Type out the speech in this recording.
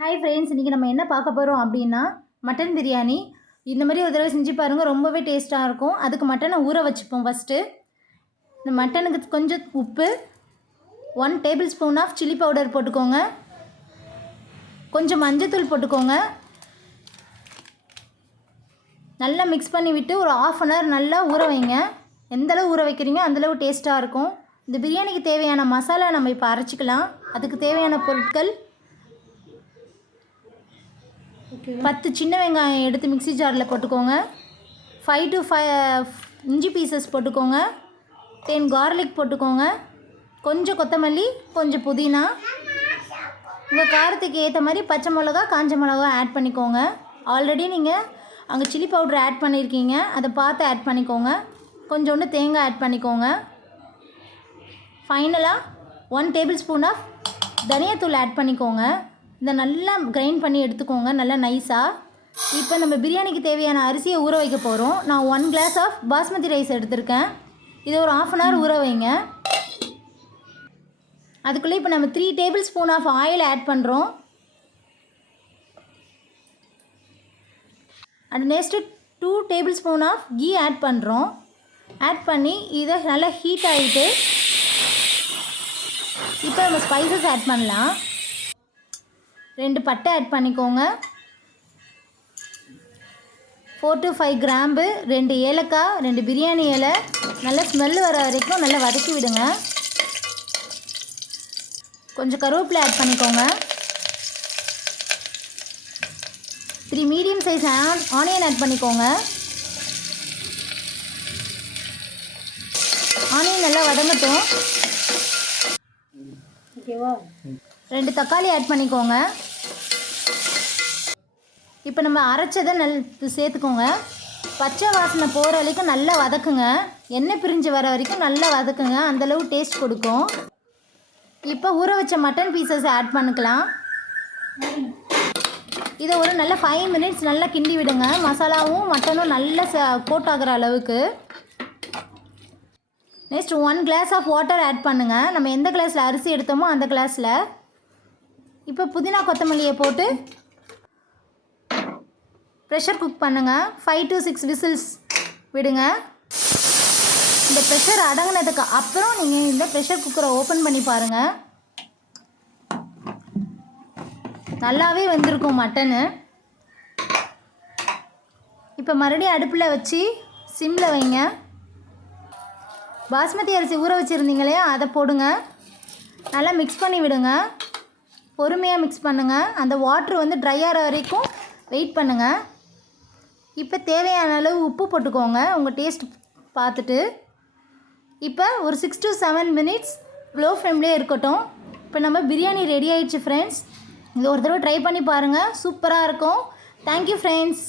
Hi friends, இன்றைக்கி நம்ம என்ன பார்க்க போகிறோம் அப்படின்னா மட்டன் பிரியாணி. இந்த மாதிரி ஒரு தடவை செஞ்சு பாருங்கள், ரொம்பவே டேஸ்ட்டாக இருக்கும். அதுக்கு மட்டனை ஊற வச்சுப்போம். ஃபஸ்ட்டு இந்த மட்டனுக்கு கொஞ்சம் உப்பு, 1 tablespoon of chilli powder போட்டுக்கோங்க, கொஞ்சம் மஞ்சத்தூள் போட்டுக்கோங்க. நல்லா மிக்ஸ் பண்ணி விட்டு ஒரு 1/2 அன் ஹவர் நல்லா ஊற வைங்க. எந்தளவு ஊற வைக்கிறீங்க அந்தளவு டேஸ்ட்டாக இருக்கும். இந்த பிரியாணிக்கு தேவையான மசாலா நம்ம இப்போ அரைச்சிக்கலாம். அதுக்கு தேவையான பொருட்கள்: 10 சின்ன வெங்காயம் எடுத்து மிக்ஸி ஜாரில் போட்டுக்கோங்க, 5 to 5 இஞ்சி பீசஸ் போட்டுக்கோங்க, 10 கார்லிக் போட்டுக்கோங்க, கொஞ்சம் கொத்தமல்லி, கொஞ்சம் புதினா, உங்கள் காரத்துக்கு ஏற்ற மாதிரி பச்சை மிளகா, காஞ்ச மிளகா ஆட் பண்ணிக்கோங்க. ஆல்ரெடி நீங்கள் அங்கே சில்லி பவுடர் ஆட் பண்ணியிருக்கீங்க, அதை பார்த்து ஆட் பண்ணிக்கோங்க. கொஞ்சோண்டு தேங்காய் ஆட் பண்ணிக்கோங்க. ஃபைனலாக 1 டேபிள் ஸ்பூன் ஆஃப் தனியாத்தூள் ஆட் பண்ணிக்கோங்க. இதை நல்லா கிரைண்ட் பண்ணி எடுத்துக்கோங்க, நல்லா நைஸாக. இப்போ நம்ம பிரியாணிக்கு தேவையான அரிசியை ஊற வைக்க போகிறோம். நான் 1 கிளாஸ் ஆஃப் பாஸ்மதி ரைஸ் எடுத்திருக்கேன். இதை ஒரு 1/2 அன் ஹவர் ஊற வைங்க. அதுக்குள்ளே இப்போ நம்ம 3 tablespoon of oil add பண்ணுறோம். And next 2 tablespoon of ghee add பண்ணுறோம். ஆட் பண்ணி இதை நல்லா ஹீட் ஆகிட்டு இப்போ நம்ம ஸ்பைசஸ் ஆட் பண்ணலாம். 2 பட்டை ஆட் பண்ணிக்கோங்க, 4 to 5 கிராம்பு, 2 ஏலக்காய், 2 பிரியாணி இலை. நல்லா ஸ்மெல் வர வரைக்கும் நல்லா வதக்கி விடுங்க. கொஞ்சம் கருவேப்பிலை ஆட் பண்ணிக்கோங்க. 3 மீடியம் சைஸ் ஆனியன் ஆட் பண்ணிக்கோங்க. ஆனியன் நல்லா வதங்கட்டும். ஓகேவா? 2 தக்காளி ஆட் பண்ணிக்கோங்க. இப்போ நம்ம அரைச்சதை சேர்த்துக்கோங்க. பச்சை வாசனை போகிற வரைக்கும் நல்லா வதக்குங்க. எண்ணெய் பிரிஞ்சு வர வரைக்கும் நல்லா வதக்குங்க, அந்தளவு டேஸ்ட் கொடுக்கும். இப்போ ஊற வச்ச மட்டன் பீசஸ் ஆட் பண்ணிக்கலாம். இதை ஒரு நல்ல 5 மினிட்ஸ் நல்லா கிண்டி விடுங்க. மசாலாவும் மட்டனும் நல்லா கோட் ஆகிற அளவுக்கு. Next 1 glass of water add பண்ணுங்கள். நம்ம எந்த கிளாஸில் அரிசி எடுத்தோமோ அந்த கிளாஸில். இப்போ புதினா கொத்தமல்லியை போட்டு ப்ரெஷர் குக் பண்ணுங்கள். 5 to 6 விசில்ஸ் விடுங்க. இந்த ப்ரெஷர் அடங்கினதுக்கு அப்புறம் நீங்கள் இந்த ப்ரெஷர் குக்கரை ஓப்பன் பண்ணி பாருங்கள். நல்லாவே வெந்திருக்கும் மட்டனு. இப்போ மறுபடியும் அடுப்பில் வச்சு சிம்மில் வைங்க. பாஸ்மதி அரிசி ஊற வச்சுருந்தீங்களே அதை போடுங்க. நல்லா மிக்ஸ் பண்ணி விடுங்க. பொறுமையாக மிக்ஸ் பண்ணுங்கள். அந்த வாட்ரு வந்து ட்ரை ஆகிற வரைக்கும் வெயிட் பண்ணுங்கள். இப்போ தேவையான அளவு உப்பு போட்டுக்கோங்க, உங்கள் டேஸ்ட் பார்த்துட்டு. இப்போ ஒரு 6 to 7 மினிட்ஸ் லோ ஃப்ளேம்லேயே இருக்கட்டும். இப்போ நம்ம பிரியாணி ரெடி ஆகிடுச்சு ஃப்ரெண்ட்ஸ். இது ஒரு தடவை ட்ரை பண்ணி பாருங்கள், சூப்பராக இருக்கும். Thank you friends.